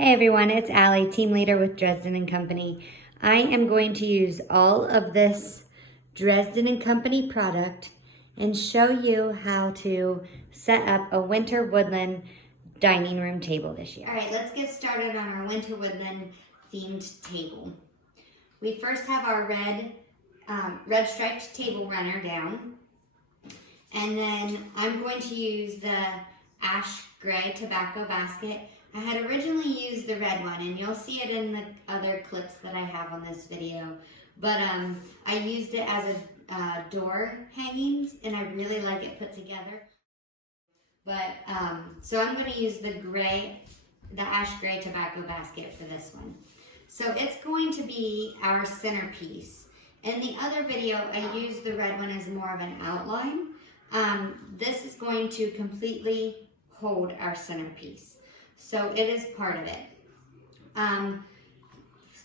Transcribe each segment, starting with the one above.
Hey everyone, it's Allie, team leader with Dresden Company. I am going to use all of this Dresden Company product and show you how to set up a winter woodland dining room table this year. All right, let's get started on our winter woodland themed table. We first have our red striped table runner down, and then I'm going to use the ash gray tobacco basket. I had originally used the red one, and you'll see it in the other clips that I have on this video, but I used it as a door hangings, and I really like it put together. But so I'm going to use the ash gray tobacco basket for this one. So it's going to be our centerpiece. In the other video, I used the red one as more of an outline. This is going to completely hold our centerpiece. So it is part of it.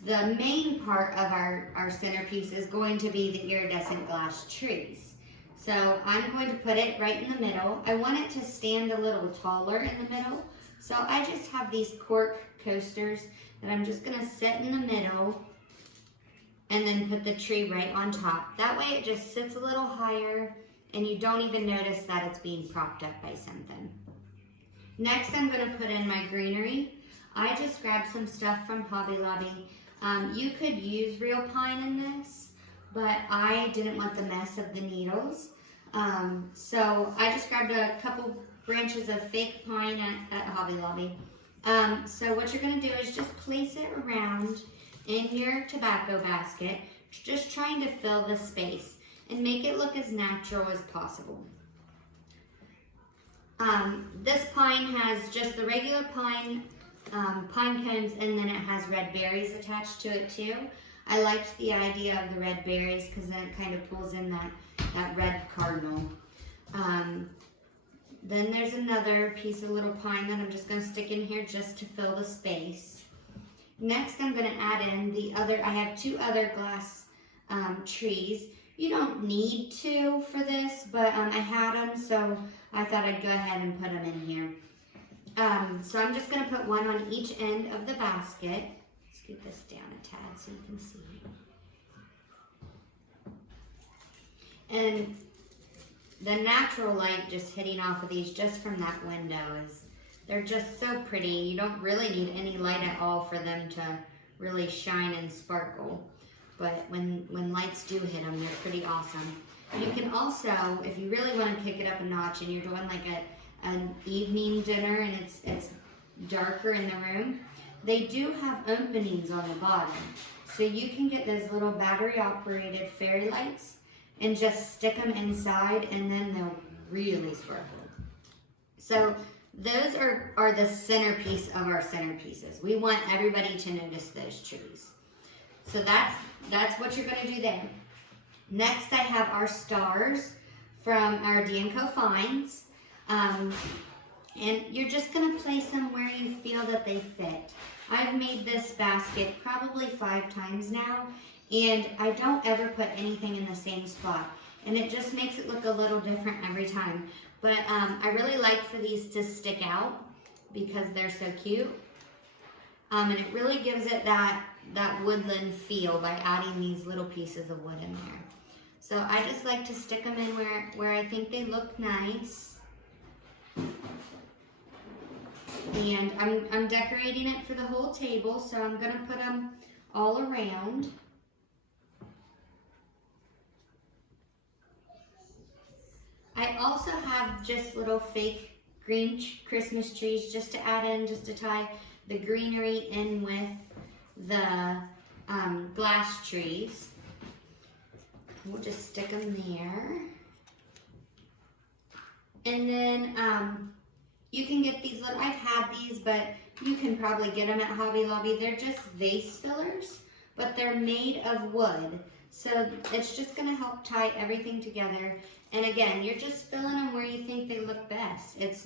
The main part of our centerpiece is going to be the iridescent glass trees. So I'm going to put it right in the middle. I want it to stand a little taller in the middle. So I just have these cork coasters that I'm just gonna set in the middle and then put the tree right on top. That way it just sits a little higher and you don't even notice that it's being propped up by something. Next, I'm going to put in my greenery. I just grabbed some stuff from Hobby Lobby. You could use real pine in this, but I didn't want the mess of the needles. So I just grabbed a couple branches of fake pine at Hobby Lobby. So what you're going to do is just place it around in your tobacco basket, just trying to fill the space and make it look as natural as possible. This pine has just the regular pine cones, and then it has red berries attached to it too. I liked the idea of the red berries because then it kind of pulls in that red cardinal. Then there's another piece of little pine that I'm just going to stick in here just to fill the space. Next, I'm going to add in I have two other glass trees. You don't need to for this, but I had them, so I thought I'd go ahead and put them in here. So I'm just going to put one on each end of the basket. Scoot this down a tad so you can see. And the natural light just hitting off of these just from that window they're just so pretty. You don't really need any light at all for them to really shine and sparkle. But when lights do hit them, they're pretty awesome. You can also, if you really want to kick it up a notch and you're doing like an evening dinner and it's darker in the room, they do have openings on the bottom. So you can get those little battery operated fairy lights and just stick them inside, and then they'll really sparkle. So those are the centerpiece of our centerpieces. We want everybody to notice those trees. So that's what you're going to do there. Next, I have our stars from our D&Co finds. And you're just going to place them where you feel that they fit. I've made this basket probably 5 times now, and I don't ever put anything in the same spot. And it just makes it look a little different every time. But I really like for these to stick out because they're so cute. And it really gives it that woodland feel by adding these little pieces of wood in there. So I just like to stick them in where I think they look nice. And I'm decorating it for the whole table, so I'm going to put them all around. I also have just little fake green Christmas trees just to add in, just to tie the greenery in with the glass trees. We'll just stick them there. And then you can get these little, I've had these, but you can probably get them at Hobby Lobby. They're just vase fillers, but they're made of wood. So it's just gonna help tie everything together. And again, you're just filling them where you think they look best. It's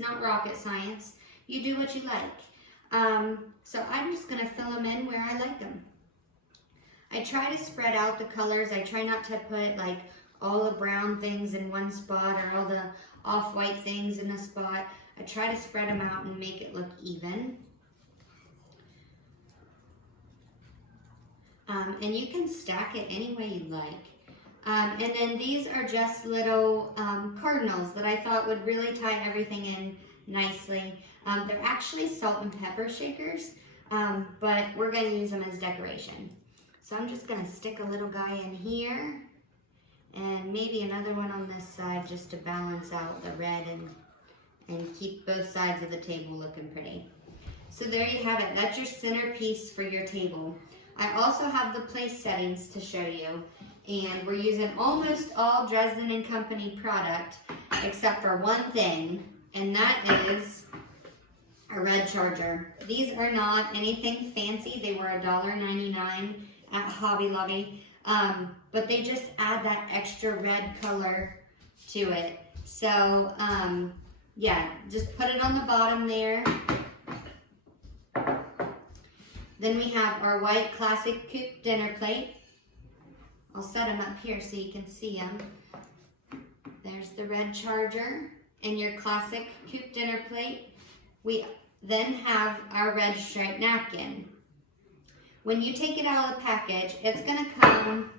not rocket science. You do what you like. So I'm just gonna fill them in where I like them. I try to spread out the colors. I try not to put like all the brown things in one spot or all the off-white things in a spot. I try to spread them out and make it look even. And you can stack it any way you like. And then these are just little cardinals that I thought would really tie everything in nicely. They're actually salt and pepper shakers, but we're going to use them as decoration. So I'm just going to stick a little guy in here and maybe another one on this side just to balance out the red and keep both sides of the table looking pretty. So there you have it. That's your centerpiece for your table. I also have the place settings to show you, and we're using almost all Dresden Company product except for one thing, and that is a red charger. These are not anything fancy. They were $1.99 at Hobby Lobby, but they just add that extra red color to it. So yeah, just put it on the bottom there. Then we have our white classic coupe dinner plate. I'll set them up here so you can see them. There's the red charger and your classic coupe dinner plate. We then have our red striped napkin. When you take it out of the package, it's gonna come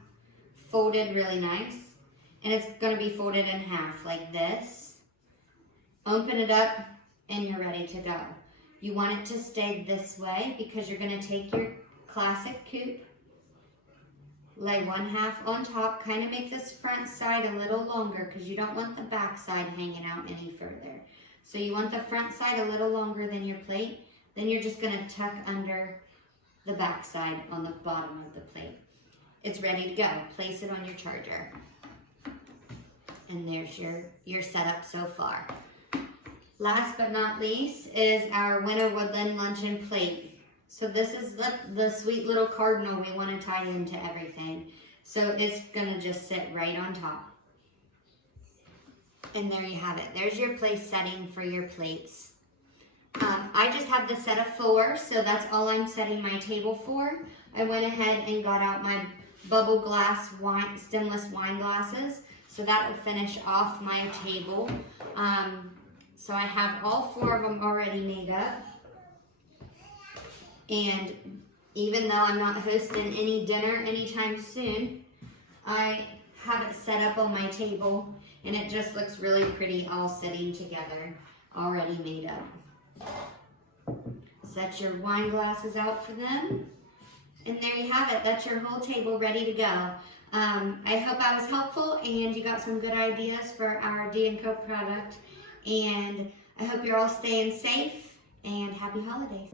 folded really nice, and it's gonna be folded in half like this. Open it up and you're ready to go. You want it to stay this way because you're gonna take your classic coupe, lay one half on top, kind of make this front side a little longer because you don't want the back side hanging out any further. So you want the front side a little longer than your plate. Then you're just gonna tuck under the back side on the bottom of the plate. It's ready to go. Place it on your charger. And there's your setup so far. Last but not least is our Winter Woodland luncheon plate. So this is the sweet little cardinal we want to tie into everything. So it's gonna just sit right on top. And there you have it. There's your place setting for your plates. I just have the set of 4, so that's all I'm setting my table for. I went ahead and got out my bubble glass stemless wine glasses, so that will finish off my table. So I have all 4 of them already made up. And even though I'm not hosting any dinner anytime soon, I have it set up on my table, and it just looks really pretty all sitting together, already made up. Set your wine glasses out for them. And there you have it. That's your whole table ready to go. I hope I was helpful and you got some good ideas for our D&Co product. And I hope you're all staying safe and happy holidays.